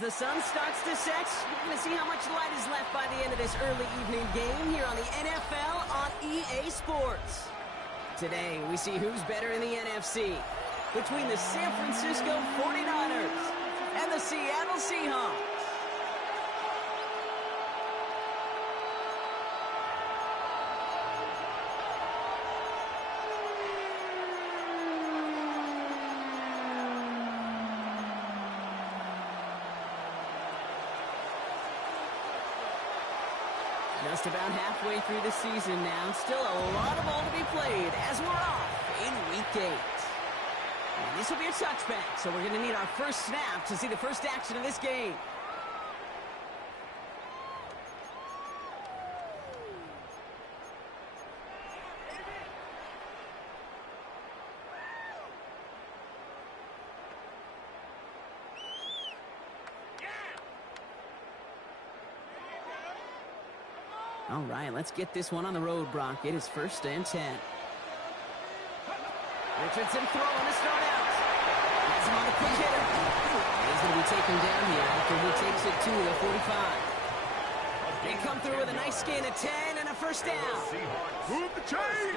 the sun starts to set, we're going to see how much light is left by the end of this early evening game here on the NFL on EA Sports. Today, we see who's better in the NFC between the San Francisco 49ers and the Seattle Seahawks. Just about halfway through the season now. Still a lot of ball to be played as we're off in Week 8. And this will be a touchback, so we're going to need our first snap to see the first action of this game. All right, let's get this one on the road, Brock. It is 1st and 10. Richardson throwing to start out. Has him on the quick hitter. He's going to be taken down here after he takes it to the 45. They come through with a nice gain of 10 and a first down. Move the chain!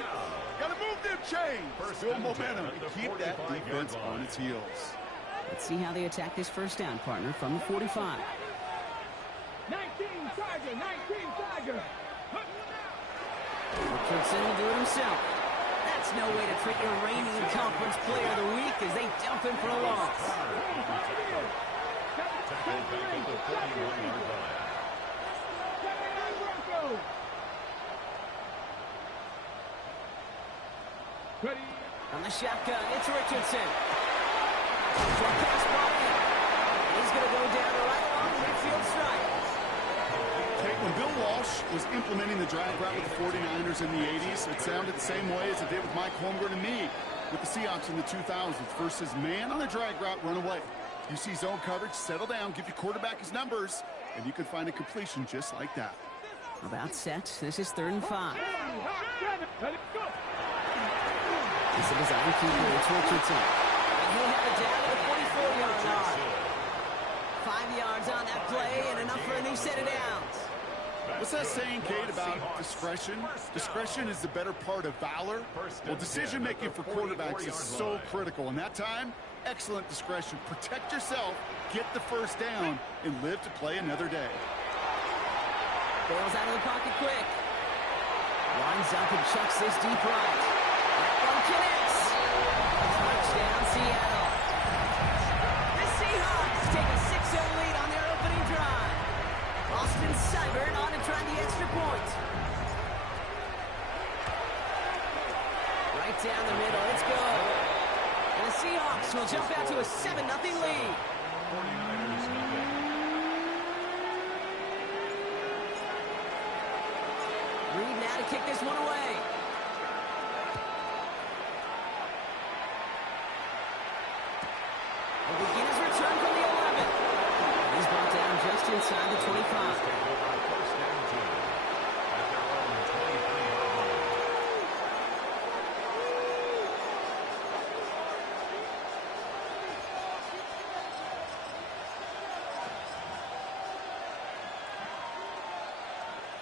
Gotta move them chains! Build momentum and keep that defense on its heels. Let's see how they attack this first down, partner, from the 45. 19 Tiger, 19 Tiger. Richardson will do it himself. That's no way to treat your reigning conference player of the week as they dump him for a loss. On the shotgun, it's Richardson. Short pass Bryant. He's going to go down right along the midfield stripe. When Bill Walsh was implementing the drag route with the 49ers in the 80s, it sounded the same way as it did with Mike Holmgren and me with the Seahawks in the 2000s. Versus man on the drag route, run away. You see zone coverage, settle down, give your quarterback his numbers, and you can find a completion just like that. About set. This is 3rd and 5. It's a design keeper. It's Richardson. And he'll have it down to the 44-yard line. 5 yards on that play and enough for a new set of downs. What's that saying, Kate, about discretion? Discretion is the better part of valor. Well, decision-making for quarterbacks is so critical. And that time, excellent discretion. Protect yourself, get the first down, and live to play another day. Bails out of the pocket quick. Lines up and chucks this deep right. That one connects. Touchdown, Seattle. The Seahawks take a 6-0 lead on their opening drive. Austin Seibert on to try the extra point. Right down the middle. It's good. And the Seahawks will jump out to a 7-0 lead. 49ers nothing. Reed now to kick this one away. A beginner's return from the 11. He's brought down just inside the 25. First down team at their own 23-yard line.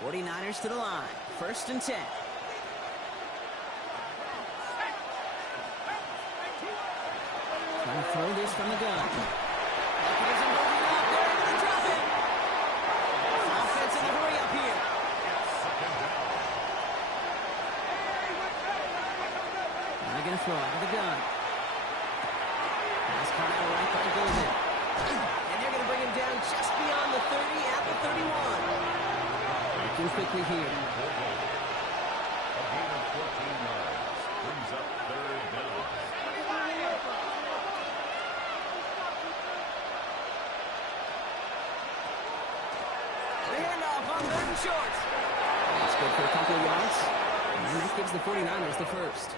'49ers to the line. 1st and 10. Trying to throw this from the gun. Mechanism moving up. They're going to drop it. Offense in a hurry up here. Now they're going to throw out of the gun. Pass caught out right by Golden. And they're going to bring him down just beyond the 30 at the 31. Looking quickly here. A gain of 14 yards brings up 3rd down. Handoff on 3rd and short. That's good for a couple of yards. And that gives the 49ers the first.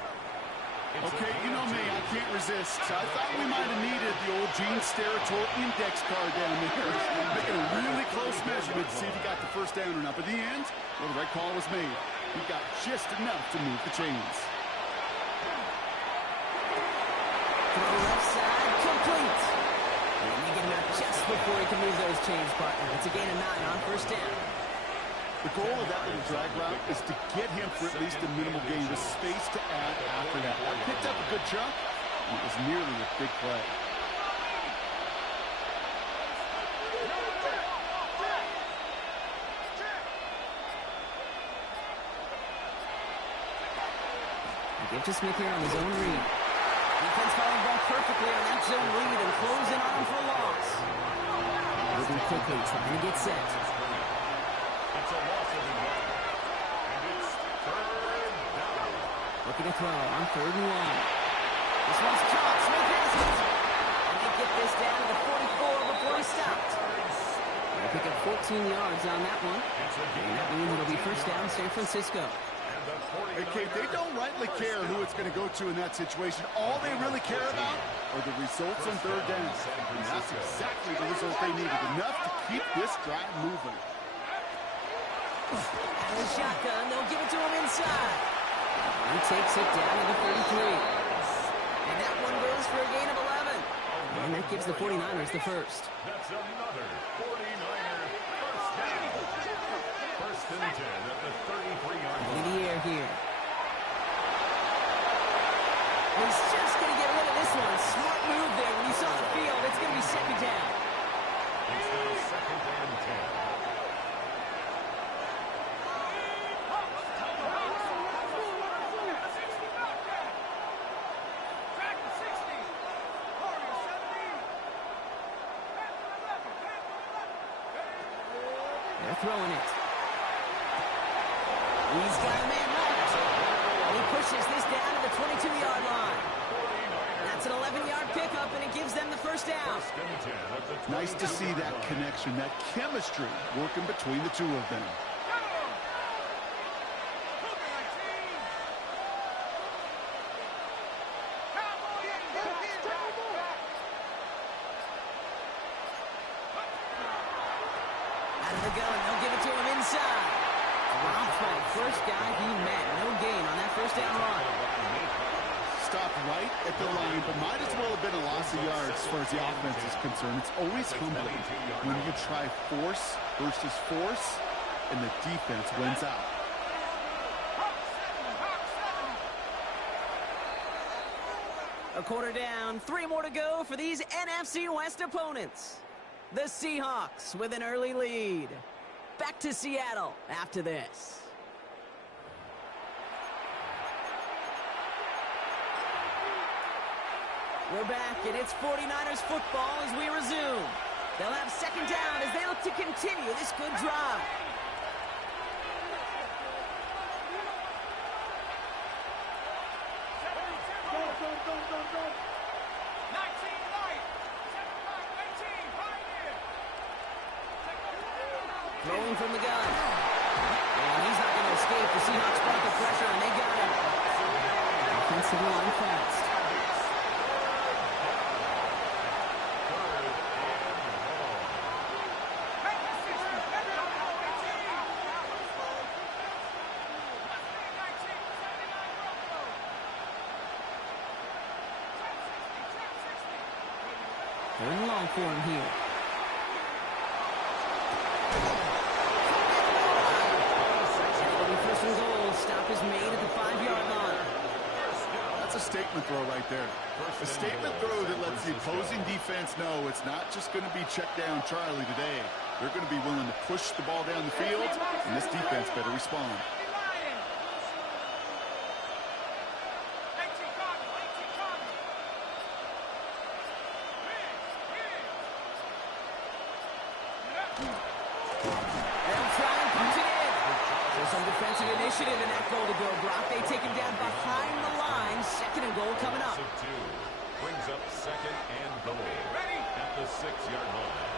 Okay, you know me, I can't resist. I thought we might have needed the old Gene Steratore index card down there. Making a really close measurement to see if he got the first down or not. But in the end, well, the right call was made. He got just enough to move the chains. Throw left side, complete. And they get him out just just before he can move those chains, partner. It's a gain of 9 on first down. The goal of that little drag route is to get him for at least a minimal gain, with space to add after that. That picked up a good chunk, and it was nearly a big play. Give to Smith here on his own read. Defense following ball perfectly on that zone read and close in on him for a loss. Moving quickly, trying to get set. It's a loss of 1. And it's third down. Looking to throw on 3rd and 1. This one's caught. Smith has it. And they get this down to the 44 before he stopped. They pick up 14 yards on that one. And that means it'll be first down San Francisco. Hey, Kate, they don't rightly care who it's going to go to in that situation. All they really care about are the results on 3rd down. And that's exactly the result they needed. Enough to keep this drive moving. Out of the shotgun, they'll give it to him inside. He takes it down to the 33. And that one goes for a gain of 11. And that gives the 49ers the first. That's another 49er first down. First and 10 at the 33-yard line. In the air here. He's just going to get rid of this one. Smart move there when he saw the field. It's going to be 2nd down. It's now 2nd and 10. They're throwing it. He's got a man marked. And he pushes this down to the 22-yard line. That's an 11-yard pickup, and it gives them the first down. Nice to see that connection, that chemistry working between the two of them. Out of the gun, they'll give it to him inside. Rob Frank, first guy he met. No gain on that first down run. Stopped right at the line, but might as well have been a loss of yards as far as the offense is concerned. It's always humbling when you try force versus force, and the defense wins out. A quarter down, 3 more to go for these NFC West opponents. The Seahawks with an early lead. Back to Seattle after this. We're back, and it's 49ers football as we resume. They'll have 2nd down as they look to continue this good drive. Throwing from the gun. And he's not going to escape. The Seahawks brought the pressure, and they got him. Offensive line fast. Third and long for him here. First and goal. Stop is made at the 5-yard line. That's a statement throw right there. A statement throw that lets the opposing defense know it's not just going to be check down Charlie today. They're going to be willing to push the ball down the field, and this defense better respond. Some defensive initiative in that goal to go, Brock. They take him down behind the line. 2nd and goal coming up. Brings up 2nd and goal at the 6-yard line.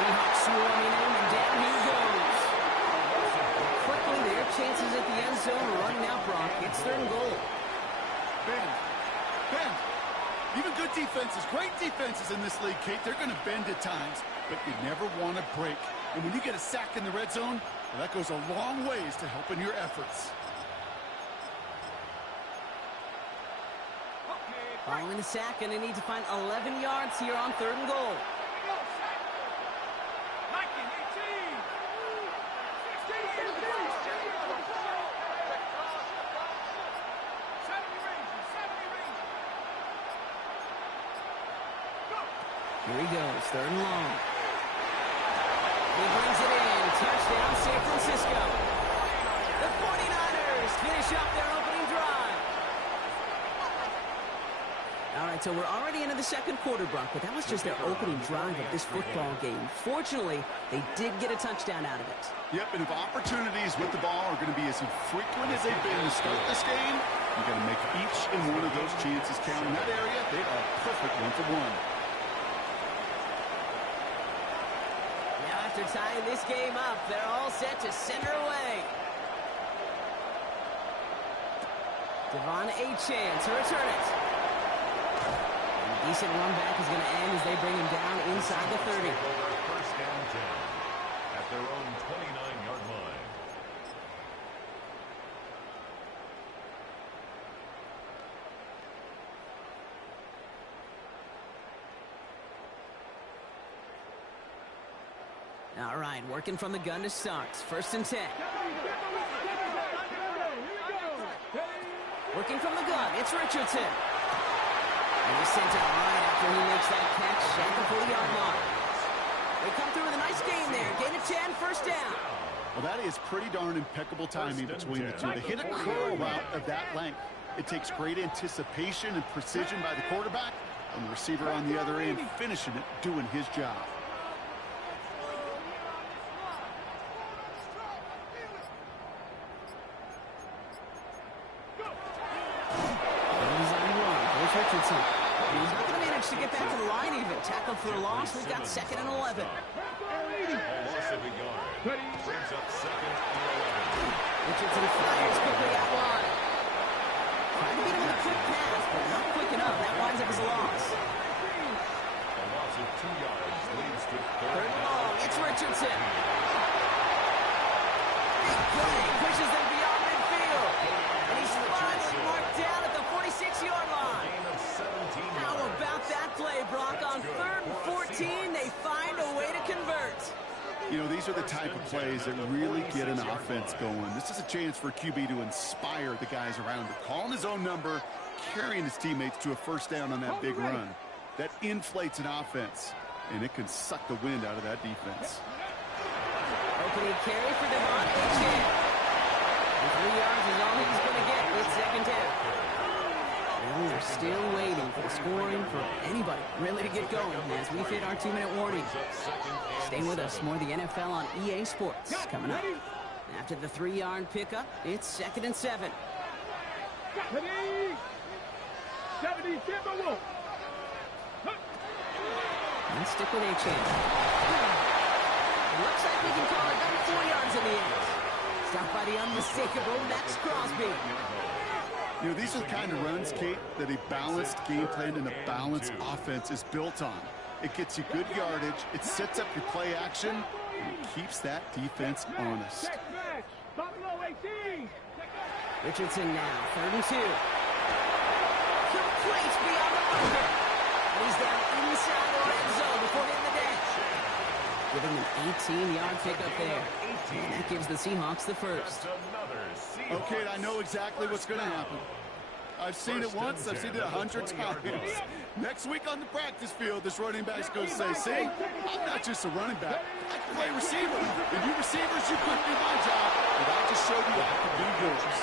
Seahawks swarming him, and down he goes. Quickly, their chances at the end zone are running out, Brock. It's 3rd and goal. Ben, even good Good defenses, great defenses in this league, Kate. They're going to bend at times, but you never want to break. And when you get a sack in the red zone, well, that goes a long ways to helping your efforts. Following the sack, and they need to find 11 yards here on 3rd and goal. Here he goes, 3rd and long. He brings it in. Touchdown, San Francisco. The 49ers finish up their opening drive. All right, so we're already into the 2nd quarter, Brock, but that was just their opening drive of this football game. Fortunately, they did get a touchdown out of it. Yep, and if opportunities with the ball are going to be as infrequent as they've been to start this game, you've got to make each and one of those chances count. In that area, they are perfect 1-for-1. After tying this game up, they're all set to send her away. Devon Achane to return it. And a decent run back is going to end as they bring him down inside the 30. First and 10 at their own 29-yard line. All right, working from the gun to start. 1st and 10. Working from the gun, it's Richardson. And he's sent out right after he makes that catch at the 40-yard line. They come through with a nice gain there. Gain of 10, 1st down. Well, that is pretty darn impeccable timing between the two. They hit a curl route of that length. It takes great anticipation and precision by the quarterback, and the receiver on the other end finishing it, doing his job. Richardson. He's not going to manage to get back to the line even. Tackle for a loss. We've got 2nd and 11. A loss of a yard. Brings up 2nd and 11. Richardson fires quickly out wide. Trying to beat him with a quick pass, but not quick enough. That winds up as a loss. A loss of 2 yards leads to 3rd and long. It's Richardson. Big play. Pushes them beyond midfield. And he's finally marked down at the 46-yard line. How about that play, Brock? On 3rd and 14, they find a way to convert. You know, these are the type of plays that really get an offense going. This is a chance for QB to inspire the guys around him. Calling his own number, carrying his teammates to a 1st down on that big run. That inflates an offense, and it can suck the wind out of that defense. Opening carry for Devon Achane. 3 yards is all he's going to get with 2nd down. And we're still waiting for the scoring for anybody really to get going as we've hit our 2-minute warning. Stay with us. More of the NFL on EA Sports coming up. After the 3-yard pickup, it's 2nd and 7. And stick with Achane. Looks like we can call it about 4 yards in the end. Stopped by the unmistakable Max Crosby. You know, these are the kind of runs, Kate, that a balanced game plan and a balanced offense is built on. It gets you good yardage, it sets up your play action, and it keeps that defense honest. Richardson now, 3rd and 2. Complete beyond the marker. And he's down inside the red zone before hitting the dash. Giving an 18-yard pickup there. And that gives the Seahawks the 1st. Okay, I know exactly what's going to happen. I've seen it once, I've seen it 100 times. Next week on the practice field, this running back's going to say, see, I'm not just a running back, I can play receiver. And you receivers, you couldn't do my job, but I just showed you I can do yours.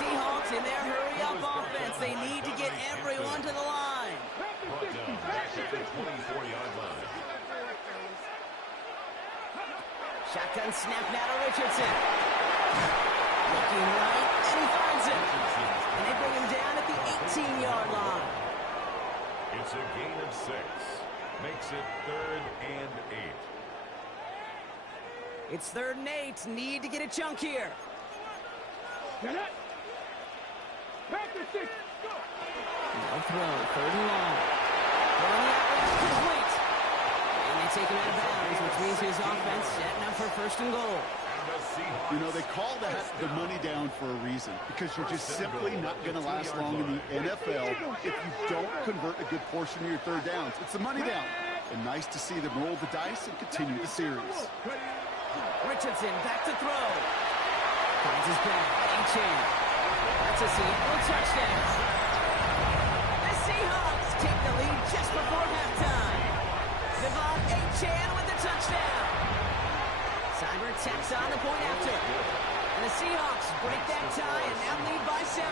Seahawks in their hurry-up offense, they need to get everyone to the line. Brought down back at the 24-yard line. Shotgun snap now to Richardson. Looking right, and he finds it. And they bring him down at the 18-yard line. It's a gain of 6. Makes it 3rd and 8. It's 3rd and 8. Need to get a chunk here. No throw. 3rd and long. Throwing the outlet complete. And they take him out of bounds, which means his offense setting up for 1st and goal. You know, they call that the money down for a reason, because you're just simply not going to last long in the NFL if you don't convert a good portion of your 3rd downs. It's the money down. And nice to see them roll the dice and continue the series. Richardson back to throw. Finds his back. A-Chan. That's a Seattle touchdown. The Seahawks take the lead just before halftime. Devon A-Chan with the touchdown. Cyber tacks on the point after. And the Seahawks break that tie and now lead by 7.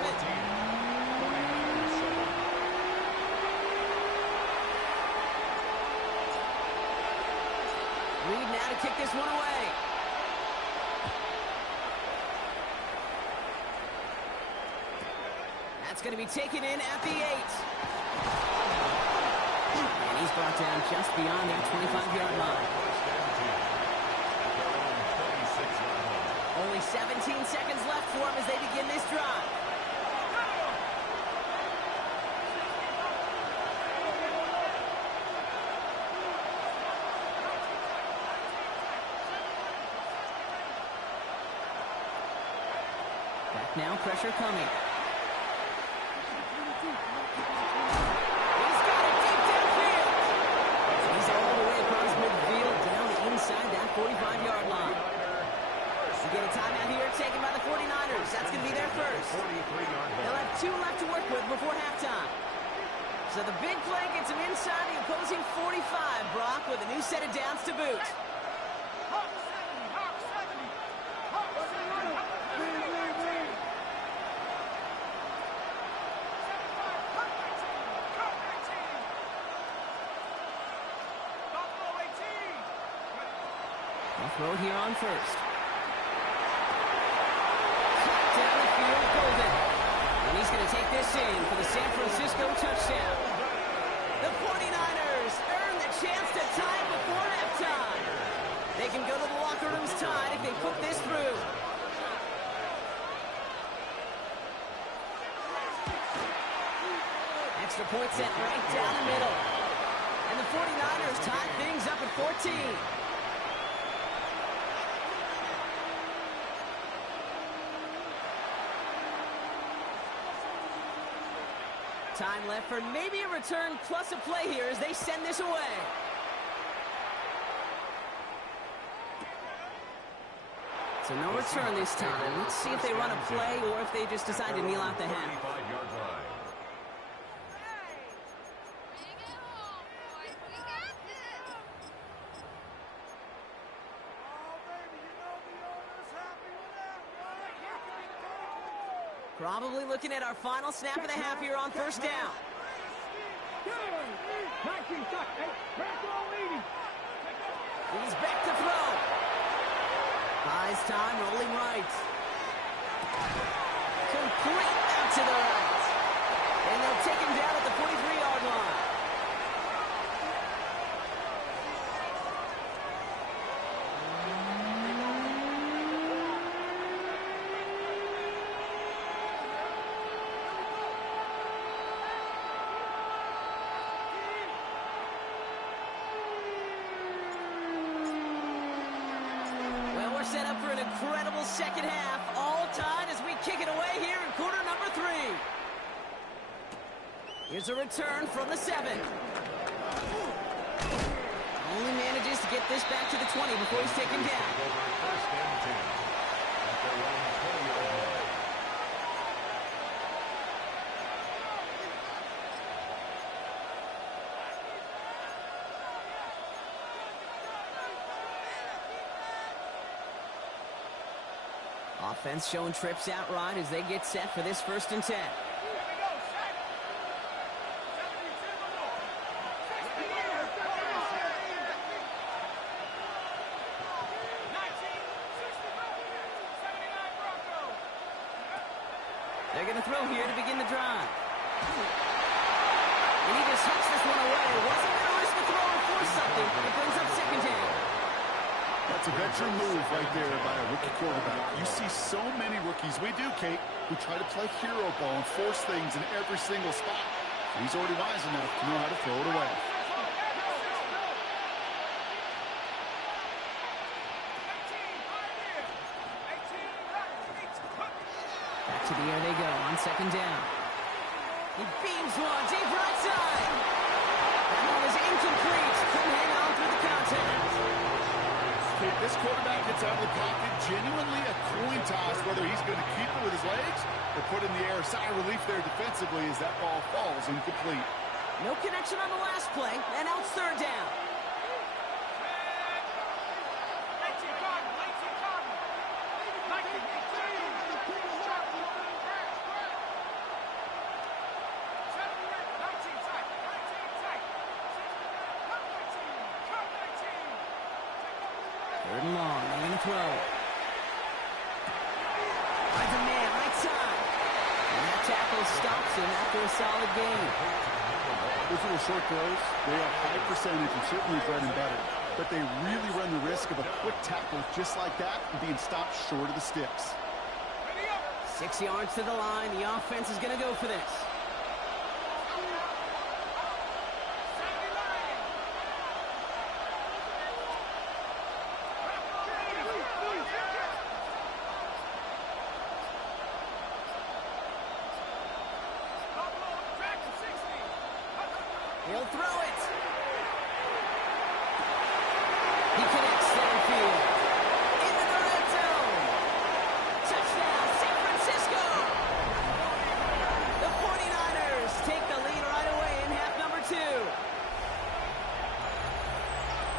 Reed now to kick this one away. That's going to be taken in at the 8. And he's brought down just beyond that 25-yard line. Only 17 seconds left for him as they begin this drive. Back now, pressure coming. He's got it deep downfield. He's all the way across midfield down inside that 45-yard line. We get a timeout here taken by the 49ers. That's going to be their first. They'll have 2 left to work with before halftime. So the big play gets him inside the opposing 45, Brock, with a new set of downs to boot. They'll throw it here on first. Down the field, Golden. And he's going to take this in for the San Francisco touchdown. The 49ers earn the chance to tie it before halftime. They can go to the locker rooms tied if they put this through. Extra point set right down the middle. And the 49ers tie things up at 14. Time left for maybe a return plus a play here as they send this away. So no return this time. Let's see if they run a play or if they just decide to kneel out the half. Probably looking at our final snap of the half here on 1st down. He's back to throw. Buys time, rolling right. Complete out to the right. And they'll take him down at the 43-yard line. Set up for an incredible second half, all tied as we kick it away here in quarter number 3. Here's a return from the 7. Only manages to get this back to the 20 before he's taken down. First and 10 at their own 20-yard line. Offense showing trips out right as they get set for this 1st and 10. They're going to throw here to begin the drive. And he just hooks this one away. Wasn't going to risk the throw and force something. It brings up 2nd down. That's a veteran move right there by a rookie quarterback. You see so many rookies, we do, Kate, who try to play hero ball and force things in every single spot. He's already wise enough to know how to throw it away. Back to the air they go on second down. He beams one deep right side. That one is incomplete. Couldn't hang on through the contact. If this quarterback gets out of the pocket, genuinely a coin toss whether he's going to keep it with his legs or put in the air. Sigh of relief there defensively as that ball falls incomplete. No connection on the last play, and now it's third down. Third and long, they're going to throw. Finds a man, right side. And that tackle stops him after a solid gain. Those little short throws, they are high percentage and certainly bread and butter. But they really run the risk of a quick tackle just like that and being stopped short of the sticks. 6 yards to the line. The offense is going to go for this. He'll throw it. He connects center field. Into the red zone. Touchdown, San Francisco. The 49ers take the lead right away in half number 2.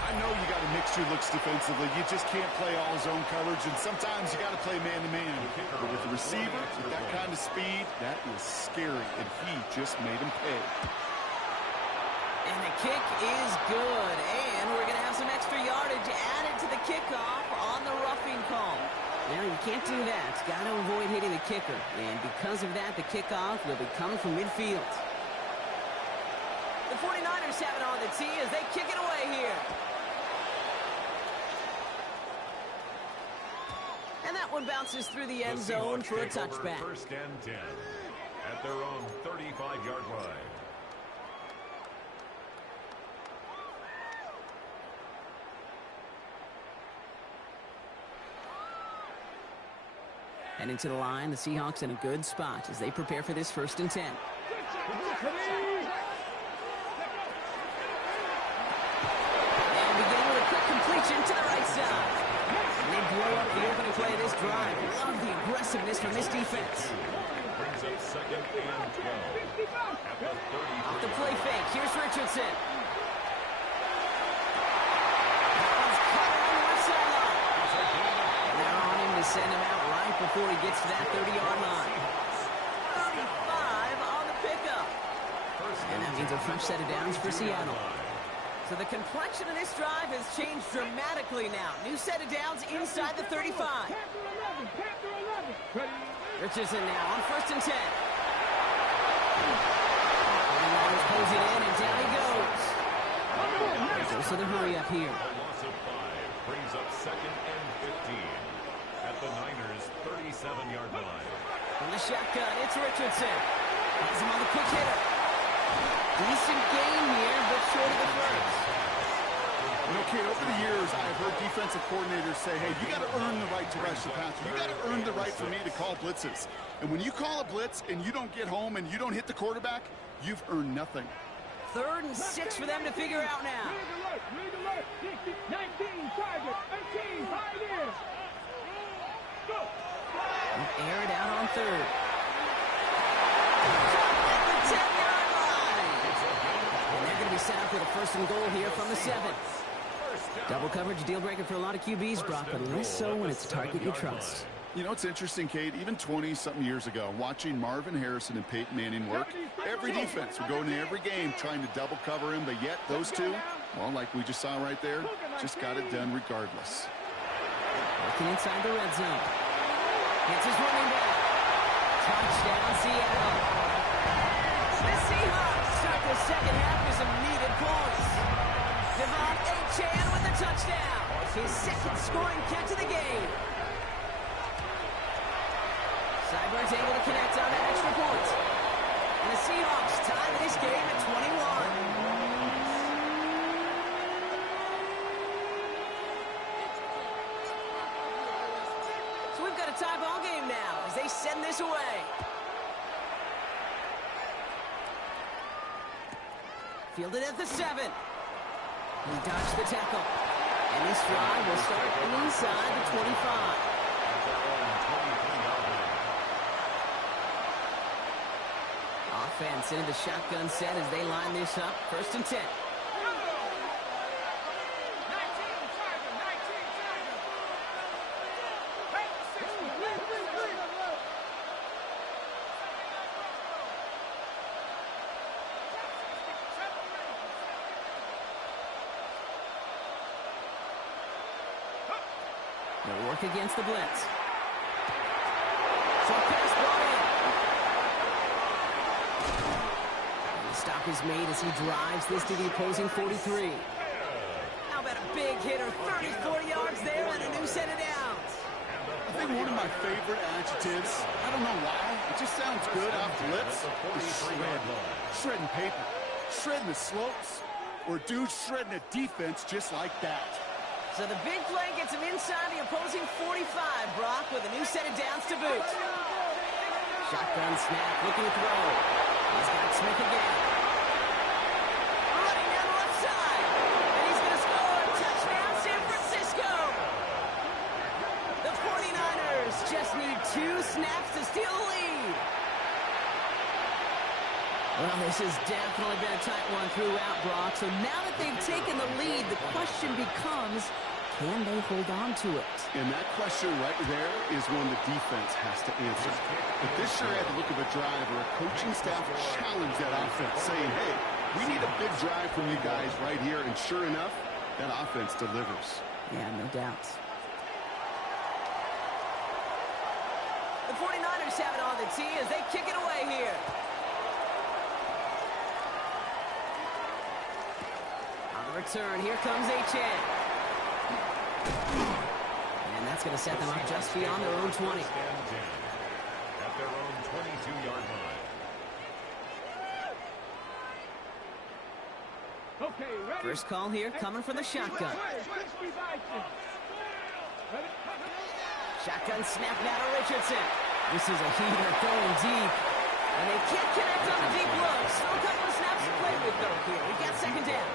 I know you got to mix your looks defensively. You just can't play all zone coverage, and sometimes you got to play man-to-man. But with the receiver, with that kind of speed, that is scary, and he just made him pay. And the kick is good. And we're going to have some extra yardage added to the kickoff on the roughing call. Now, you can't do that. Got to avoid hitting the kicker. And because of that, the kickoff will be coming from midfield. The 49ers have it on the tee as they kick it away here. And that one bounces through the end zone for a touchback. First and 10 at their own 35-yard line. Heading to the line, the Seahawks in a good spot as they prepare for this first and 10. And begin with a quick completion to the right side. And they blow up the opening play of this drive. Love the aggressiveness from this defense. Brings up second and 12 at the 30. Off the play fake, here's Richardson. Send him out right before he gets to that 30-yard line. 35 on the pickup. And that means a fresh set of downs for Seattle. So the complexion of this drive has changed dramatically now. New set of downs inside the 35. Richardson now on first and 10. Pulls it in, and down he goes. Goes to the hurry up here. A loss of 5 brings up second and 15. At the Niners' 37-yard line. From the shotgun, it's Richardson. Has him on the quick hitter. Decent game here, but short of the first. You know, Kate, over the years, I've heard defensive coordinators say, hey, you got to earn the right to rush the passer. You got to earn the right for me to call blitzes. And when you call a blitz and you don't get home and you don't hit the quarterback, you've earned nothing. 3rd and 6 for them to figure out now. 19, target, 18, pioneers. Air it out on 3rd. At the 10-yard line. And they're going to be set up with a first and goal here from the 7. Double coverage, deal breaker for a lot of QBs, Brock, but less so when it's a target you trust. You know, it's interesting, Kate, even 20-something years ago, watching Marvin Harrison and Peyton Manning work, every defense would go into every game trying to double cover him, but yet those two, well, like we just saw right there, just got it done regardless. Working inside the red zone. It's his running back. Touchdown, Seattle. The Seahawks start the second half with some needed points. Devon Achane with the touchdown. His second scoring catch of the game. Seibert's able to connect on that extra point. And the Seahawks tie this this game at 21. So we've got a tie ball game now as they send this away. Fielded at the 7. He dodged the tackle. And this drive will start inside the 25. Offense into the shotgun set as they line this up. 1st and 10. They'll work against the blitz. So pass ball in. And the stop is made as he drives this to the opposing 43. How about a big hitter, 30, 40 yards there and a new set of downs. I think one of my favorite adjectives, I don't know why, it just sounds good off the lips, is shred. Shredding paper, shredding the slopes, or dude shredding a defense just like that. So the big play gets him inside the opposing 45, Brock, with a new set of downs to boot. Shotgun snap, looking to throw. He's got Smith again. Running down the left side. And he's going to score. Touchdown, San Francisco. The 49ers just need 2 snaps to steal the lead. Well, this has definitely been a tight one throughout, Brock. So now that they've taken the lead, the question becomes, can they hold on to it? And that question right there is one the defense has to answer. But this sure had the look of a drive where a coaching staff challenged that offense, saying, hey, we need a big drive from you guys right here. And sure enough, that offense delivers. Yeah, no doubt. The 49ers have it on the tee as they kick it away here. On the return, here comes Achane. And that's going to set them up just beyond their own 20. At their own 22-yard line. Okay, ready? First call here coming from the shotgun. Shotgun snap now to Richardson. This is a heater going deep. And they can't connect on the deep look. Still a couple of snaps to play with, though, here. We've got 2nd down.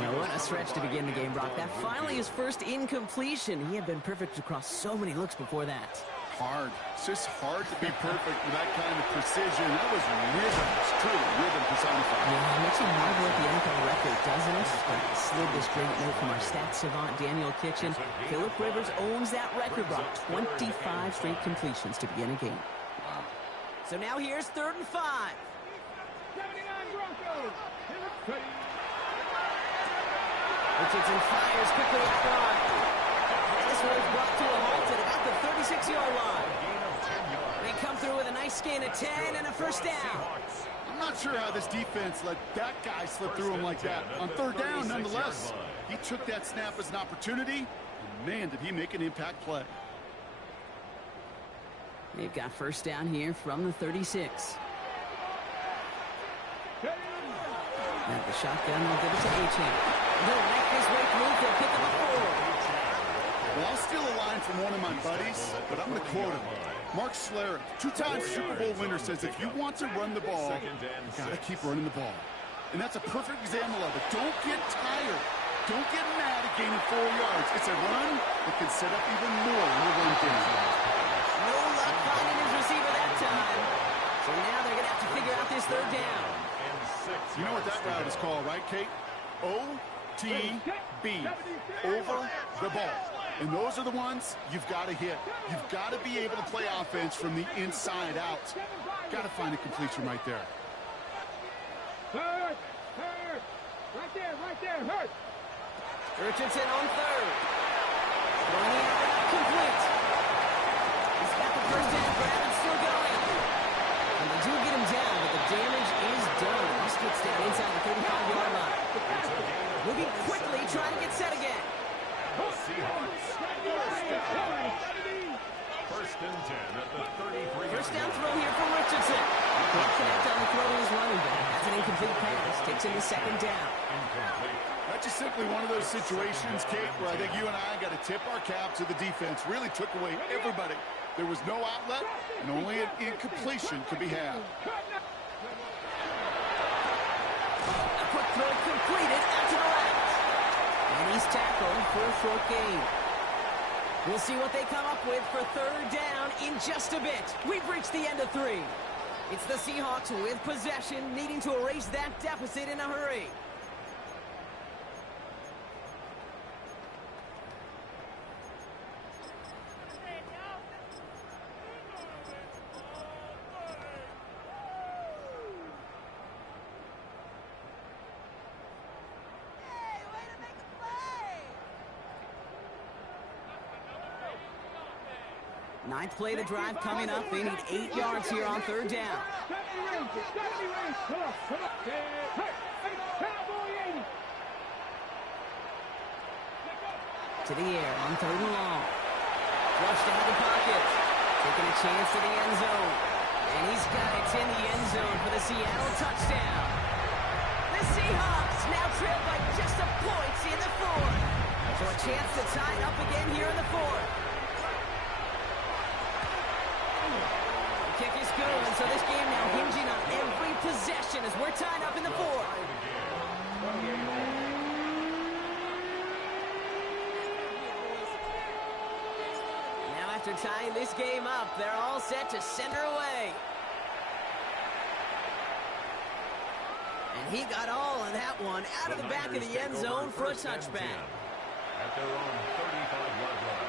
Well, what a stretch to begin the game, Brock. That finally his first incompletion. He had been perfect across so many looks before that. Hard. It's just hard to be perfect with that kind of precision. That was rhythm. It's truly rhythm personified. Yeah, it makes you marvel at the NFL record, doesn't it? Slid this great note from our stats savant, Daniel Kitchen. Phillip Rivers owns that record, Brock. 25 straight completions to begin a game. So now here's 3rd and 5. 79 Broncos. Richardson fires quickly after on. And this one is brought to a halt at about the 36-yard line. They come through with a nice gain of 10 and a 1st down. I'm not sure how this defense let that guy slip through him like that. On 3rd down, nonetheless, he took that snap as an opportunity, and man, did he make an impact play. They've got 1st down here from the 36. At the shotgun, they'll give it to Achane. They'll make his way through. They'll pick up a 4. Well, I'll steal a line from one of my buddies, but I'm going to quote him. Mark Schlereth, 2-time Super Bowl winner, says if you want to run the ball, you got to keep running the ball. And that's a perfect example of it. Don't get tired. Don't get mad at gaining 4 yards. It's a run that can set up even more in the run game. No luck finding his receiver that time. So now they're going to have to figure out this 3rd down. You know what that route is called, right, Kate? OTB, over the ball. And those are the ones you've got to hit. You've got to be able to play offense from the inside out. Got to find a completion right there. Hurt. Right there, hurt. Richardson on 3rd. Throwing it out, complete. He's got the 1st down grab and still going. And they do get him down, but the damage is done. He gets down inside the 35-yard line. Moving quickly, trying to get set again. Seahawks. 1st and 10 at the 33. 1st down throw here from Richardson. Can't connect on the throw to his running back. That's an incomplete pass. Takes in the second down. Incomplete. That's just simply one of those situations, Kate, where I think you and I got to tip our cap to the defense. Really took away everybody. There was no outlet, and only an incompletion could be had. A quick throw completed out to the left. And he's tackled for a short gain. We'll see what they come up with for third down in just a bit. We've reached the end of 3. It's the Seahawks with possession, needing to erase that deficit in a hurry. Ninth play of the drive coming up. They need 8 yards here on third down. To the air on third and long. Flushed out of the pocket. Taking a chance to the end zone. And he's got it. It's in the end zone for the Seattle touchdown. The Seahawks now trail by just a point in the fourth. So a chance to tie it up again here in the fourth. Kick is good, so this game now hinging on every possession as we're tied up in the fourth. Now after tying this game up, they're all set to send her away. And he got all of that one out of the back of the end zone for a touchback. At their own 35-yard line.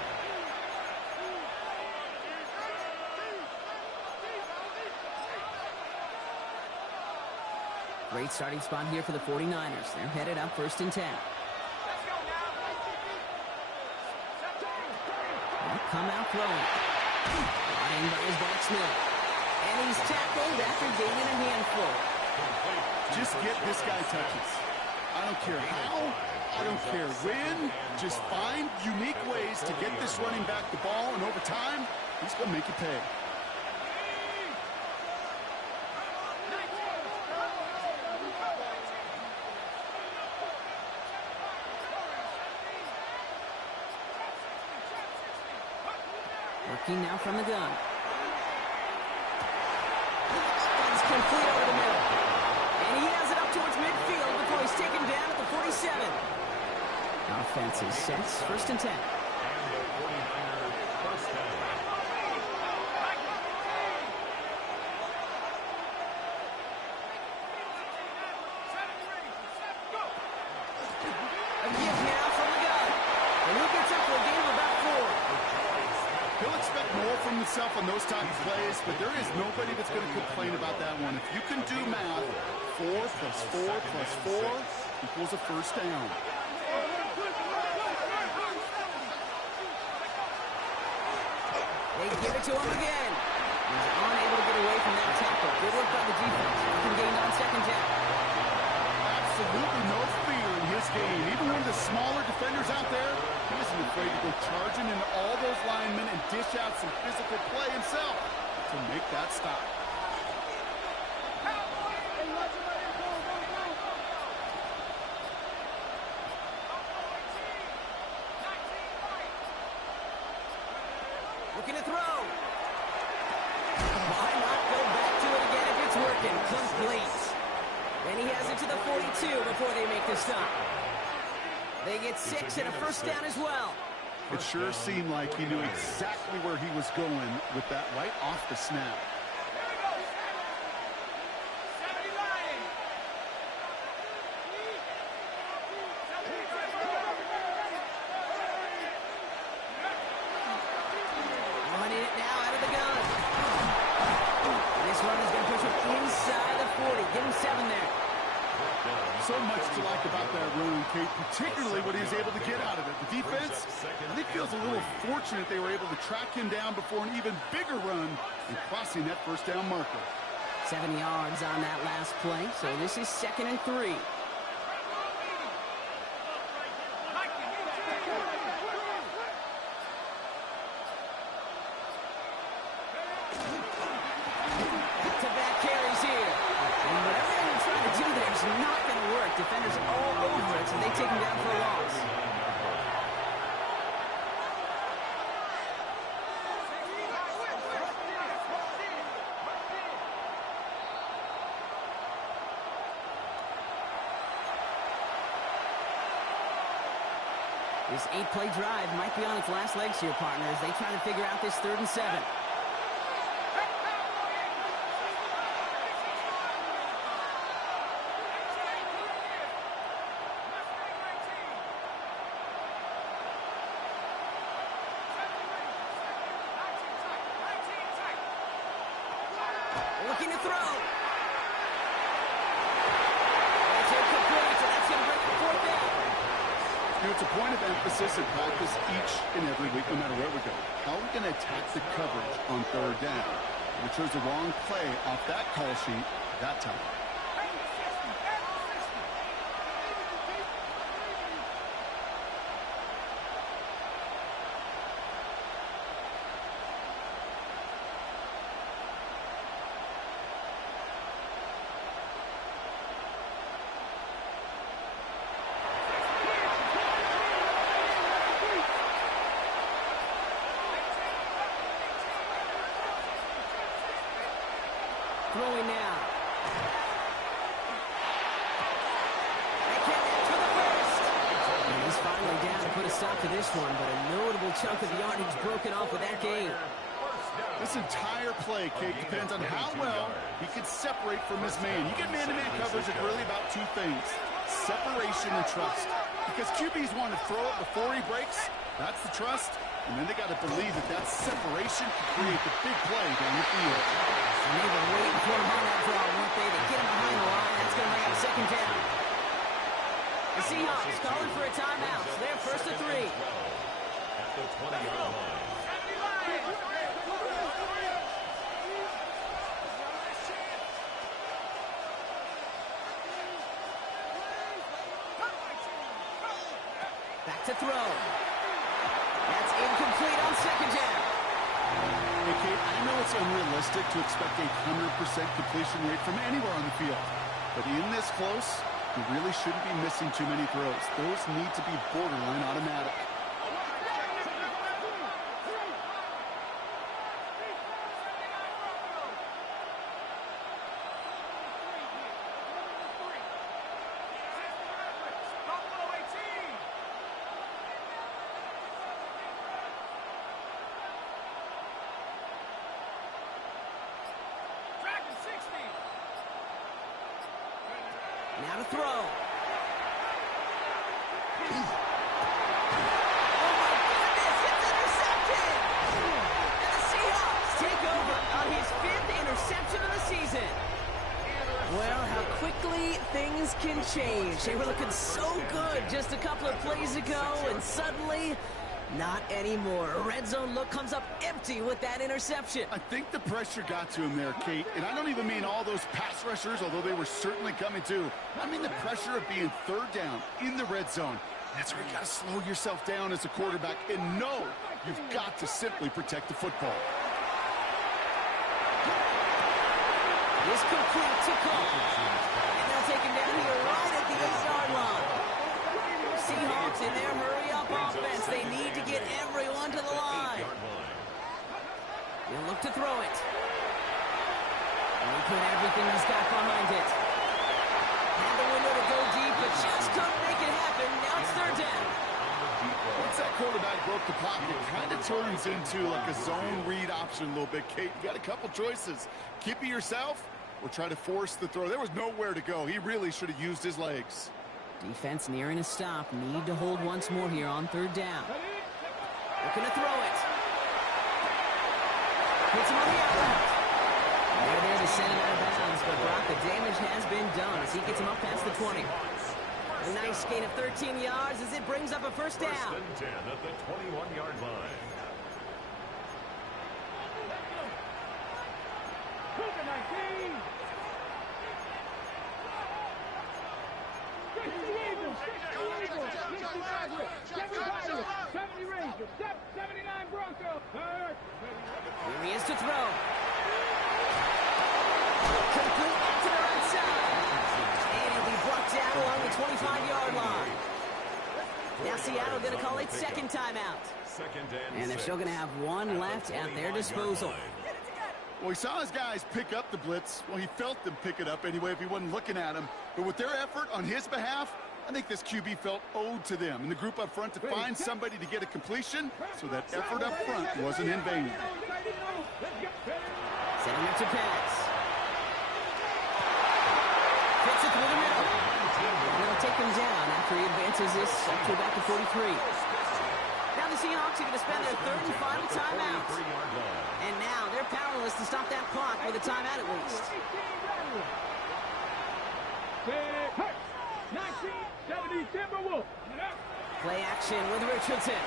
Great starting spot here for the 49ers. They're headed up 1st and 10. They'll come out throwing. Brought in by his back Smith. And he's tackled after gaining a handful. Just get this guy touches. I don't care how. I don't care when. Just find unique ways to get this running back the ball, and over time, he's going to make you pay. Working now from the gun. It's complete over the middle. And he has it up towards midfield before he's taken down at the 47. Offense is set. 1st and 10. And the 49ers first down. A give now from the gun. And he gets up for a gain of about 4. He'll expect more from himself on those type of plays, but there is nobody that's going to complain about that one. If you can do math, 4 plus 4 plus 4 equals a first down. They give it to him again. He's unable to get away from that tackle. Good work by the defense. Second gain on 2nd down. Absolutely no fear in his game. Even one of the smaller defenders out there, he isn't afraid to go charging into all those linemen and dish out some physical play himself to make that stop. Looking to throw. Why not go back to it again if it's working? Complete. And he has it to the 42 before they make the stop. They get 6 and a first down as well. It sure seemed like he knew exactly where he was going with that right off the snap. Running it now out of the gun. And this run is going to push him inside the 40. Give him 7 there. So much to like about that run, Kate, particularly what he was able to get out of it. The defense, I think, feels a little fortunate they were able to track him down before an even bigger run and crossing that first down marker. 7 yards on that last play, so this is 2nd and 3. Back-to-back carries here. And whatever they were trying to just not going to work. Defenders all over it, so they take him down for a loss. This 8-play drive might be on its last legs here, partners. They try to figure out this 3rd and 7. Looking to throw. That's incomplete, so that's going to bring up 4th down. You know, it's a point of emphasis in practice each and every week, no matter where we go. How are we going to attack the coverage on 3rd down? We chose the wrong play off that call sheet that time. Throwing now. They get it to the first. And he's finally down to put a stop to this one, but a notable chunk of the yardage broken off with that gain. This entire play, Kate, depends on how well he can separate from his man. You get man-to-man coverage, it's really about 2 things: separation and trust. Because QBs want to throw it before he breaks. That's the trust. And then they got to believe that that separation can create the big play down the field. And they were waiting for him on that draw, weren't they? They get him behind the line. That's going to bring up 2nd down. The Seahawks calling for a timeout. So they're 1st and 3. At the 20-yard line. Back to throw. That's incomplete on 2nd down. Hey, Kate, I know it's unrealistic to expect a 100% completion rate from anywhere on the field. But in this close, you really shouldn't be missing too many throws. Those need to be borderline automatic. Now to throw. Oh, my goodness, it's intercepted! And the Seahawks take over on his 5th interception of the season. Well, how quickly things can change. They were looking so good just a couple of plays ago, and suddenly, not anymore. A red zone look comes up empty with that interception. I think the pressure got to him there, Kate. And I don't even mean all those pass rushers, although they were certainly coming too. I mean the pressure of being 3rd down in the red zone. That's where you got to slow yourself down as a quarterback and know you've got to simply protect the football. Is complete to Cole. And they'll take him down here right at the 8-yard line. Seahawks in their hurry-up offense. They need to get everyone to the line. He'll look to throw it. And he put everything he's got behind it. Had the window to go deep, but just couldn't make it happen. Now it's 3rd down. Once that quarterback broke the pocket, it kind of turns into like a zone read option a little bit, Kate. You got a couple choices. Keep it yourself or try to force the throw. There was nowhere to go. He really should have used his legs. Defense nearing a stop. Need to hold once more here on 3rd down. Looking to throw it. Puts him on the outside. They're there to send him out of bounds, but Brock, the damage has been done as he gets him up past the 20. A nice gain of 13 yards as it brings up a 1st down. 1st and 10 at the 21-yard line. Here he is to throw. Complete to the right side. And he'll be going to call it second timeout. And they're still going to have one left at their disposal. Well, he saw his guys pick up the blitz. Well, he felt them pick it up anyway if he wasn't looking at him. But with their effort on his behalf, I think this QB felt owed to them and the group up front to find somebody to get a completion, so that effort up front wasn't in vain. Setting up to pass. Fits it through the middle. And they'll take him down after he advances this up to about the 43. Now the Seahawks are going to spend their third and final timeout. And now they're powerless to stop that clock with a timeout at least. 1970 Timberwolves. Play action with Richardson.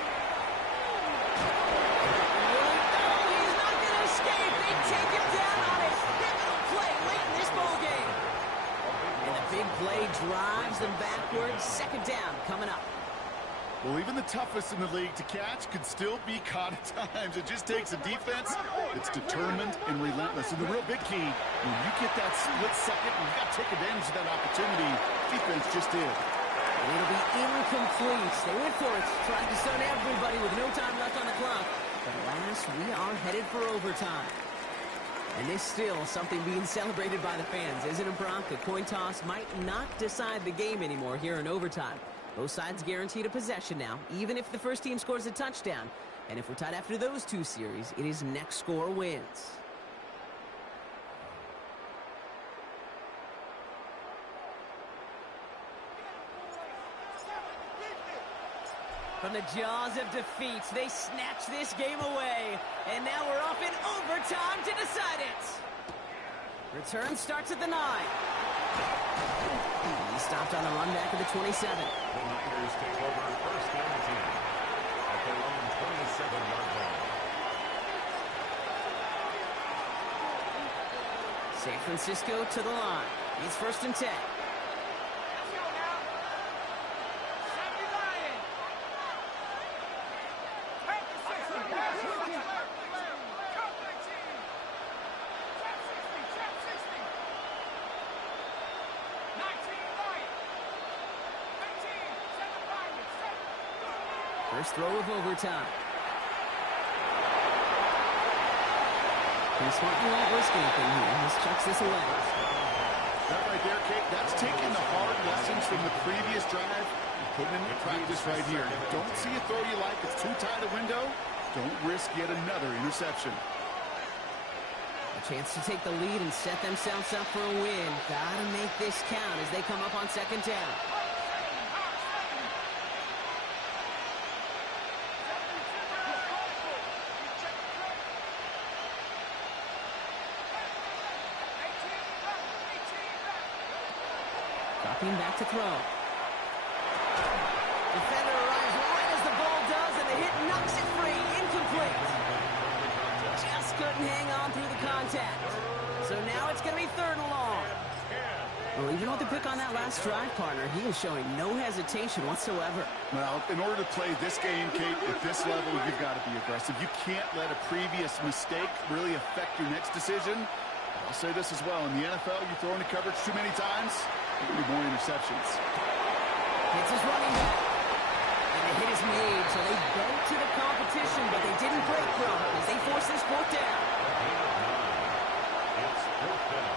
He's not going to escape. They take him down on a pivotal play late in this ball game. And the big play drives them backwards. Second down coming up. Well, even the toughest in the league to catch could still be caught at times. It just takes a defense that's determined and relentless. And the real big key, when you get that split second, you've got to take advantage of that opportunity. Defense just did. And it'll be incomplete. They went for it, tried to stun everybody with no time left on the clock. But alas, we are headed for overtime. And there's still something being celebrated by the fans, isn't it, Brock? The coin toss might not decide the game anymore here in overtime. Both sides guaranteed a possession now, even if the first team scores a touchdown. And if we're tied after those two series, it is next score wins. From the jaws of defeat, they snatch this game away. And now we're off in overtime to decide it. Return starts at the 9. He stopped on the run back at the 27. The Niners take over first and 10 at their own 27-yard line. San Francisco to the line. It's first and 10. First throw of overtime. He's smart and won't risk anything here. He chucks this away. That right there, Kate, that's taking the hard lessons from the previous drive and putting them into practice right here. Don't see a throw you like. It's too tight a window. Don't risk yet another interception. A chance to take the lead and set themselves up for a win. Gotta make this count as they come up on second down. Back to throw. Defender arrives right as the ball does, and the hit knocks it free. Incomplete. Just couldn't hang on through the contact. So now it's going to be third and long. Well, even with the pick on that last drive, partner, he was showing no hesitation whatsoever. Well, in order to play this game, Kate, at this level, you've got to be aggressive. You can't let a previous mistake really affect your next decision. I'll say this as well. In the NFL, you throw into coverage too many times, there'll be more interceptions. Hits his running back. And the hit is made, so they bent to the competition, but they didn't break from as they force this fourth down. It's fourth down.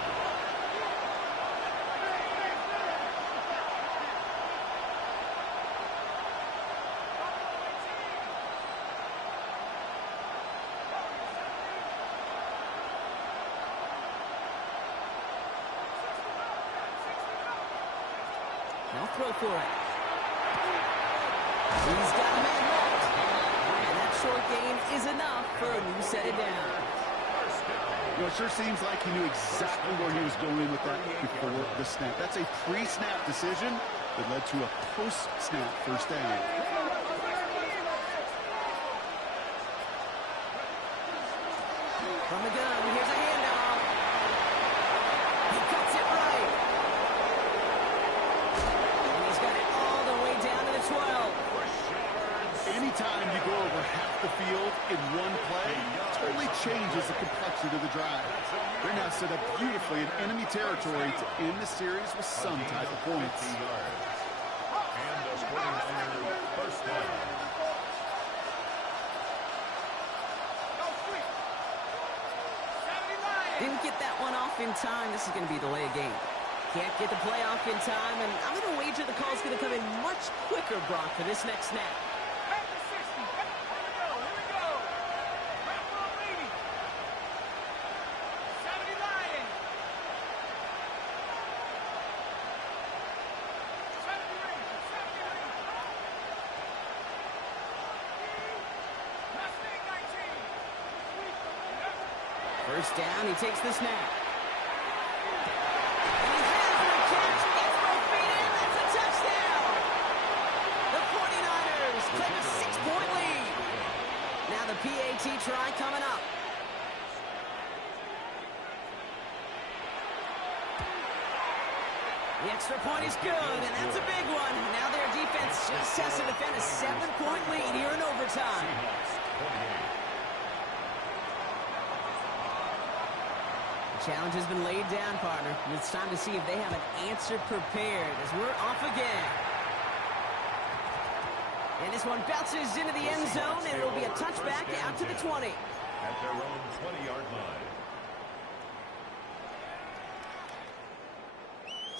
They'll throw for it. He's got a man left. And that short gain is enough for a new set of downs. You know, it sure seems like he knew exactly where he was going with that before the snap. That's a pre-snap decision that led to a post-snap first down. From the gun, here's a handoff. He cuts it right. And he's got it all the way down to the 12. Anytime you go over half the field in one play, it totally changes the complexity of the drive. They're now set up beautifully in enemy territory to end the series with some type of points. And the 49ers first down. in time, this is going to be a delay of game. Can't get the playoff in time, and I'm going to wager the call's going to come in much quicker, Brock, for this next snap. After 60. Here we go. Red Bull leading. 70 Lions. 70 Rangers. 70 Rangers. Mustang 19. First down, he takes the snap. And he has the catch, gets both feet in, that's a touchdown! The 49ers take a 6-point lead. Now the PAT try coming up. The extra point is good, and that's a big one. Now their defense just has to defend a 7-point lead here in overtime. Challenge has been laid down, partner. And it's time to see if they have an answer prepared as we're off again. And this one bounces into the end zone, and it'll be a touchback out to the 20. At their own 20-yard line.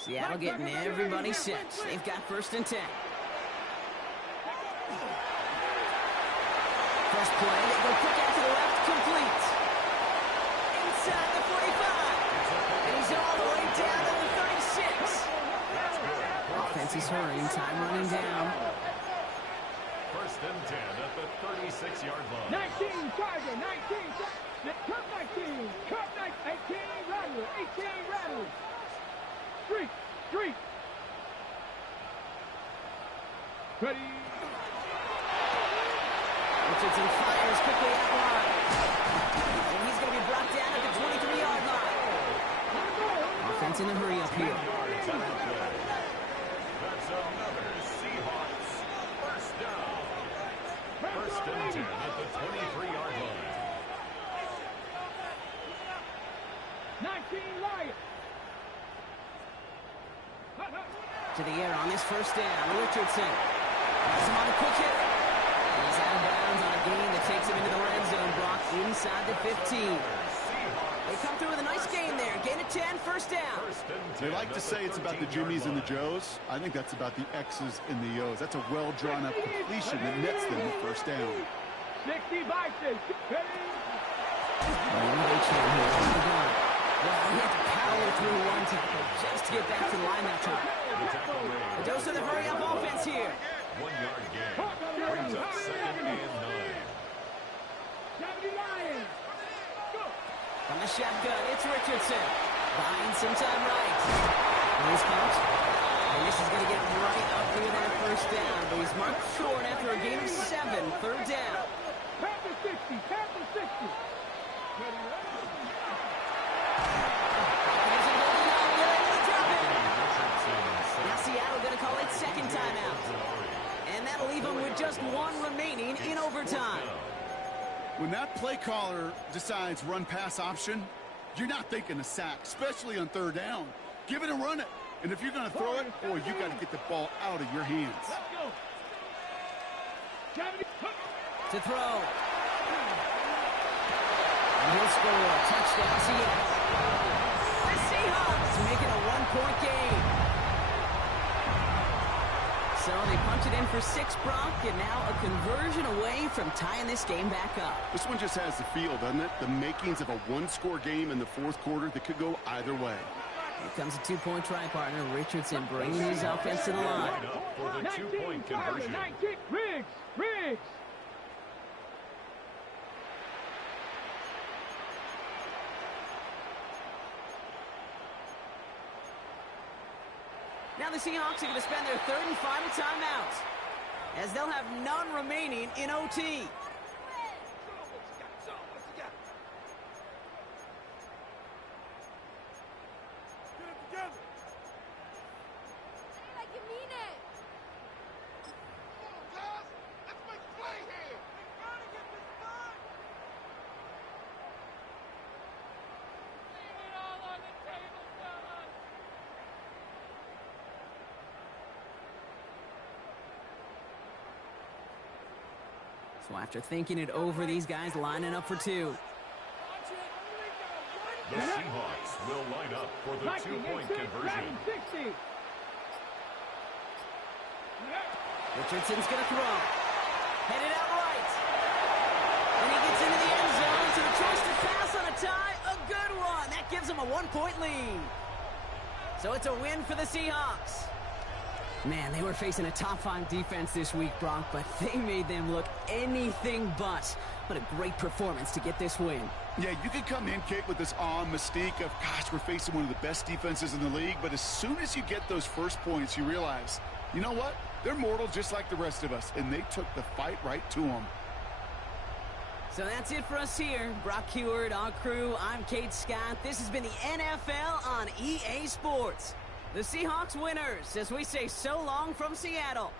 Seattle getting everybody set. They've got 1st and 10. First play, they go quick out to the left, complete. Inside the 45. And he's all the way down to the 36. Offense is hurrying, time running down. 1st and 10 at the 36-yard line. 19 Tiger. 19. Cup 19. Cup 18 Rattler. 18 Rattler. Street. Ready. Richardson fires quickly out wide. And he's going to be brought down at the 23-yard line. Offense in a hurry up here. That's another Seahawks 1st down. 1st and 10 at the 23-yard line. 19 Lions. To the air on this 1st down. Richardson has him on a quick hit. And he's out of bounds on a gain that takes him into the red zone. Brock inside the 15. They come through with a nice gain there. Gain of 10, 1st down. They like to say it's about the Jimmies and the Joes. I think that's about the X's and the O's. That's a well-drawn-up completion that nets them the 1st down. 60 Bison. Well, he had to power through one tackle just to get back to the line that time. A dose of the hurry-up offense here. 1-yard gain. Brings up 2nd and 9. 70 Lions. From the shotgun, it's Richardson. Buying some time right. Nice count. And this is going to get right up near that 1st down. But he's marked short after a gain of 7. 3rd down. Panther 60. Panther 60. Now Seattle going to call it 2nd timeout. And that'll leave them with just 1 remaining in overtime. When that play caller decides run-pass option, you're not thinking a sack, especially on 3rd down. Give it and run it. And if you're going to throw it, boy, you got to get the ball out of your hands. To throw. And he'll score. Touchdown, Seattle. The Seahawks making a 1-point game. So they punch it in for 6, Brock, and now a conversion away from tying this game back up. This one just has the feel, doesn't it? The makings of a 1-score game in the 4th quarter that could go either way. Here comes a 2-point try partner. Richardson bringing his offense to the line. For the 2-point conversion. 19 Riggs. Now the Seahawks are going to spend their 3rd and final timeout, as they'll have none remaining in OT. So after thinking it over, these guys lining up for 2. The Seahawks will line for the 2-point conversion. 60. Richardson's going to throw. Headed out right. And he gets into the end zone, so the choice to pass on a tie, a good one. That gives him a 1-point lead. So it's a win for the Seahawks. Man, they were facing a top-5 defense this week, Brock, but they made them look anything but. What a great performance to get this win. Yeah, you can come in, Kate, with this awe and mystique of, gosh, we're facing one of the best defenses in the league, but as soon as you get those first points, you realize, you know what? They're mortal just like the rest of us, and they took the fight right to them. So that's it for us here. Brock Heward, our crew, I'm Kate Scott. This has been the NFL on EA Sports. The Seahawks winners, as we say so long from Seattle.